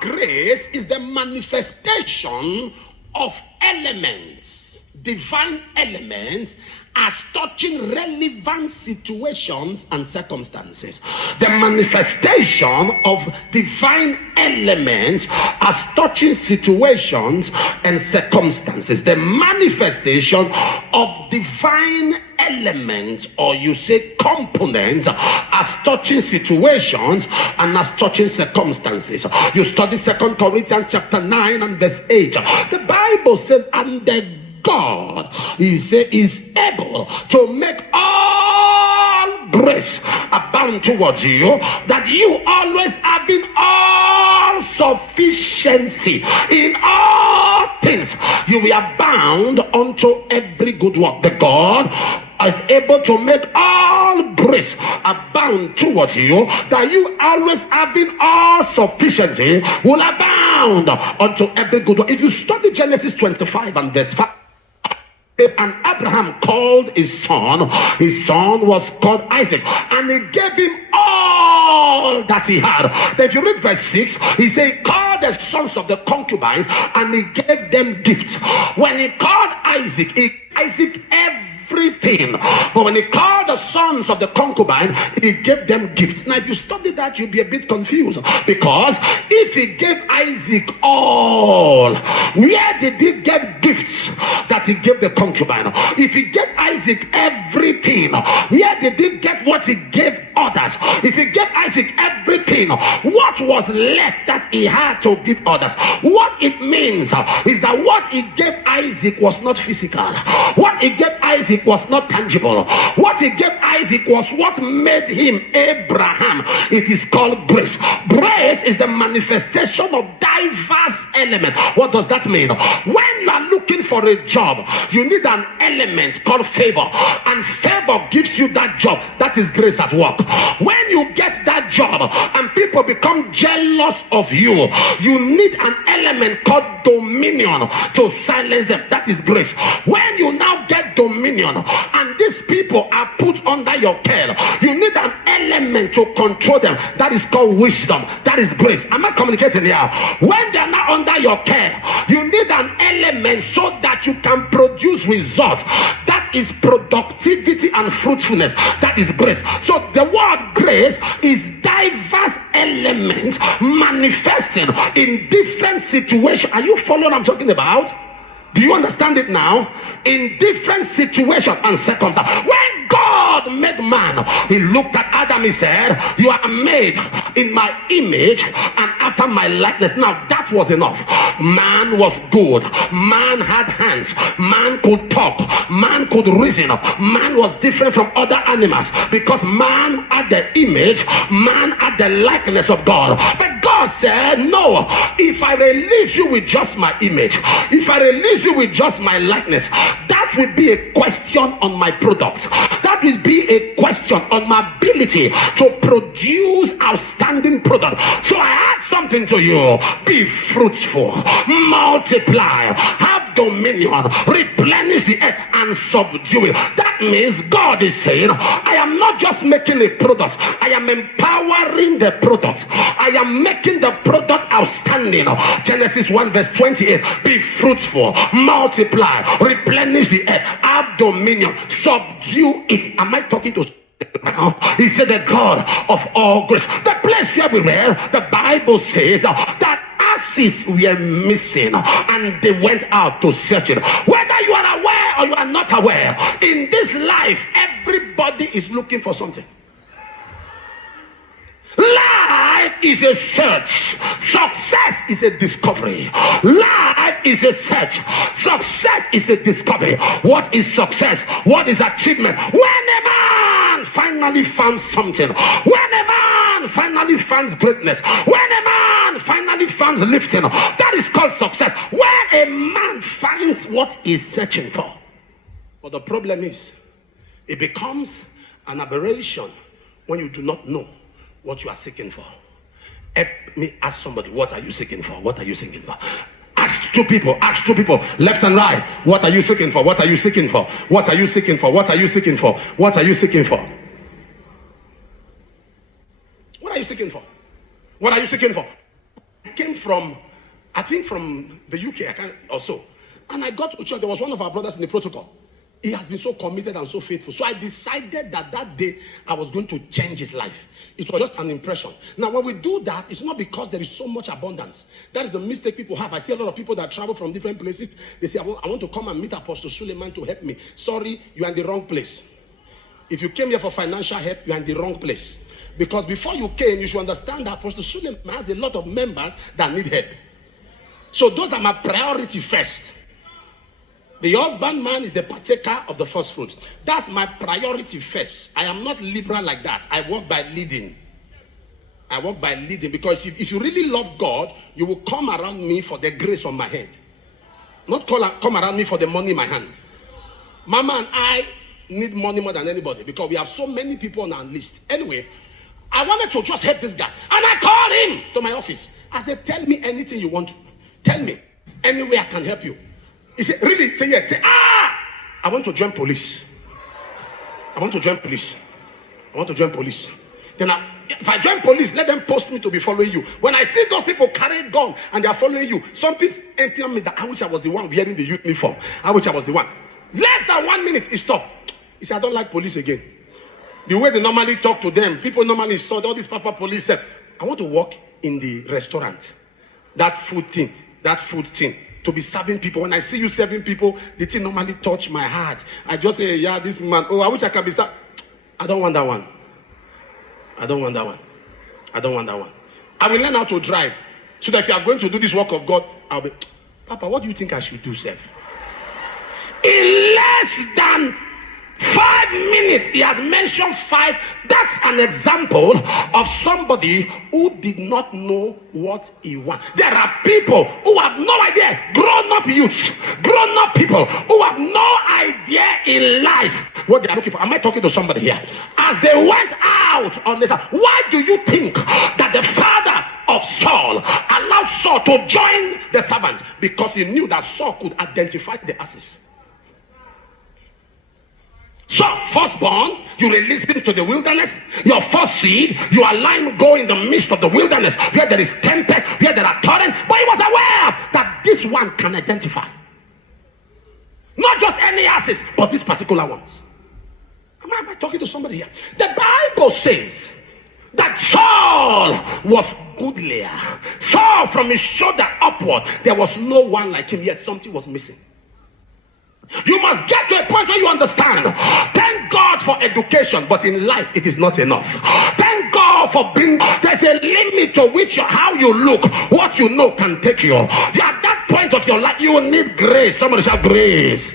word grace is the manifestation of elements, divine elements, as touching relevant situations and circumstances. The manifestation of divine elements as touching situations and circumstances. The manifestation of divine elements, or you say components, as touching situations and as touching circumstances. You study 2 Corinthians chapter 9 and verse 8. The Bible says, and the God is able to make all grace abound towards you, that you always having all sufficiency in all things, you will abound unto every good work. The God is able to make all grace abound towards you, that you always having all sufficiency will abound unto every good work. If you study Genesis 25 and verse 5, and Abraham called his son was called Isaac, and he gave him all that he had. Then if you read verse 6, he said he called the sons of the concubines and he gave them gifts. When he called Isaac, everything, but when he called the sons of the concubine, he gave them gifts. Now if you study that, you'll be a bit confused, because if he gave Isaac all, where did he get gifts that he gave the concubine? If he gave Isaac everything, where did he get what he gave others? If he gave Isaac everything, what was left that he had to give others? What it means is that what he gave Isaac was not physical. What he gave Isaac was not tangible. What he gave Isaac was what made him Abraham. It is called grace. Grace is the manifestation of diverse elements. What does that mean? When you are looking for a job, you need an element called favor, and favor gives you that job. That is grace at work. When you get that job and people become jealous of you, you need an element called dominion to silence them. That is grace. When you now get dominion and these people are put under your care, you need an element to control them. That is called wisdom. That is grace. Am I communicating here? When they are not under your care, you need an element so that you can produce results. That is productivity and fruitfulness. That is grace. So the word grace is diverse elements manifesting in different situations. Are you following what I'm talking about? Do you understand it now? In different situations and circumstances. When God made man, he looked at Adam, he said, you are made in my image and after my likeness. Now that was enough. Man was good. Man had hands. Man could talk. Man could reason. Man was different from other animals because man had the image, man had the likeness of God. But God said, no, if I release you with just my image, if I release you with just my likeness, that will be a question on my product. That will be a question on my ability to produce outstanding product. So I add something to you. Be fruitful, multiply, have dominion, replenish the earth and subdue it. That means God is saying, I am not just making a product, I am empowering the product. I am making the product outstanding. Genesis 1 verse 28. Be fruitful, multiply, replenish the earth, have dominion, subdue it. Am I talking to now? He said the God of all grace. The place where we were, the Bible says that asses were missing and they went out to search it. Whether you are aware or you are not aware, in this life everybody is looking for something. Life is a search. Success is a discovery. Life is a search. Success is a discovery. What is success? What is achievement? When a man finally found something, when a man finally finds greatness, when a man finally finds lifting, that is called success. When a man finds what he's searching for. But the problem is, it becomes an aberration when you do not know what you are seeking for. Help me ask somebody, what are you seeking for? What are you seeking for? Ask two people, left and right. What are you seeking for? What are you seeking for? What are you seeking for? What are you seeking for? What are you seeking for? What are you seeking for? What are you seeking for? came from, I think from the UK, I can't also. And I got to church. There was one of our brothers in the protocol. He has been so committed and so faithful. So I decided that that day I was going to change his life. It was just an impression. Now, when we do that, it's not because there is so much abundance. That is the mistake people have. I see a lot of people that travel from different places. They say, I want to come and meet Apostle Suleman to help me. Sorry, you are in the wrong place. If you came here for financial help, you are in the wrong place. Because before you came, you should understand that Apostle Suleman has a lot of members that need help. So those are my priority first. The husbandman is the partaker of the first fruits. That's my priority first. I am not liberal like that. I work by leading. I work by leading, because if you really love God, you will come around me for the grace on my head. Not come around me for the money in my hand. Mama and I need money more than anybody because we have so many people on our list. Anyway, I wanted to just help this guy. And I called him to my office. I said, tell me anything you want. Tell me. Any way I can help you. He said, really? Say yes. Say, I want to join police. I want to join police. I want to join police. Then if I join police, let them post me to be following you. When I see those people carry a gun and they are following you, something enter me that I wish I was the one wearing the uniform. I wish I was the one. Less than 1 minute, he stopped. He said, I don't like police again. The way they normally talk to them, people normally saw all these papa police said, I want to work in the restaurant. That food thing. To be serving people. When I see you serving people, the thing normally touch my heart. I just say, yeah, this man, I wish I could be served. I don't want that one. I don't want that one. I will learn how to drive. So that if you are going to do this work of God, I'll be, Papa, what do you think I should do, Seth? In less than 5 minutes, he has mentioned 5. That's an example of somebody who did not know what he wants. There are people who have no idea, grown-up youths, grown-up people who have no idea in life what they are looking for. Am I talking to somebody here? As they went out on this, why do you think that the father of Saul allowed Saul to join the servants? Because he knew that Saul could identify the asses. So, firstborn, you release him to the wilderness. Your first seed, you allow him go in the midst of the wilderness where there is tempest, where there are torrents. But he was aware that this one can identify. Not just any asses, but these particular ones. Am I talking to somebody here? The Bible says that Saul was goodlier. Saul, from his shoulder upward, there was no one like him, yet something was missing. You must get to a point where you understand. Thank God for education, but in life it is not enough. Thank God for being. There's a limit to which how you look, what you know can take you. At that point of your life, you need grace. Somebody shout grace.